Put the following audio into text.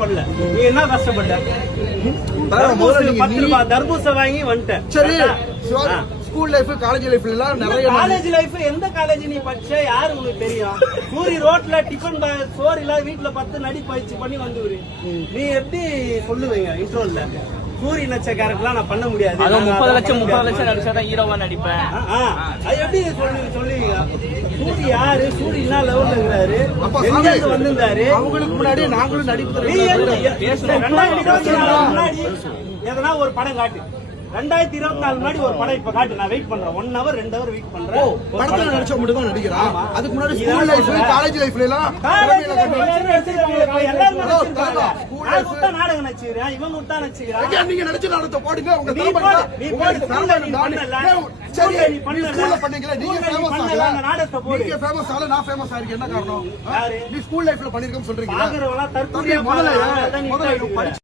நீ என்ன கஷ்டப்பட்ட? 10 ரூபாய் தர்பூச வாங்கி வந்துட்டேன். சரி, ஸ்கூல் லைஃப் காலேஜ் லைஃப்ல எல்லாம் நிறைய காலேஜ் லைஃப் எந்த காலேஜ் நீ படிச்ச யாரு உனக்கு தெரியும்? பூரி ரோட்ல டிஃபன் சோறு இல்லாத வீட்டுல 10 நடி பயிற்சி பண்ணி வந்துரு. நீ எப்படி சொல்லுவீங்க இன்ட்ரோல்ல? சூரிய நட்ச கேரக்டர்லாம் நான் பண்ண முடியாது. 30 லட்சம் நடிச்சாதான் ஹீரோவா நடிப்பேன். அது எப்படி சொல்லுவீங்க? சூரி யாரு? சூரி என்ன லெவல்ங்கிறாரு, வந்திருந்தாரு. அவங்களுக்கு முன்னாடி நாங்களும் நடிப்பு முன்னாடி எதனா ஒரு படம் காட்டு. 2024 முன்னாடி ஒரு படம் இப்ப காட்டு. நான் வெயிட் பண்றேன். 1 hour 2 hour வெயிட் பண்றேன். படத்துல நடிச்ச மட்டும் தான் நடிக்கிறான். அதுக்கு முன்னாடி ஸ்கூல் லைஃப் காலேஜ் லைஃப்ல எல்லாம் நாடகம் நடிச்சுக்கிறேன், இவங்க விட்டா நடிச்சுக்கிறேன். நீங்க நடிச்ச நாடகத்தை போடுங்க. உங்க நீ ஃபேமஸ் ஆல நான் ஃபேமஸ் ஆயிருக்கு. என்ன காரணம்? நீ ஸ்கூல் லைஃப்ல பண்ணிருக்கேன்னு சொல்றீங்க. முதல்ல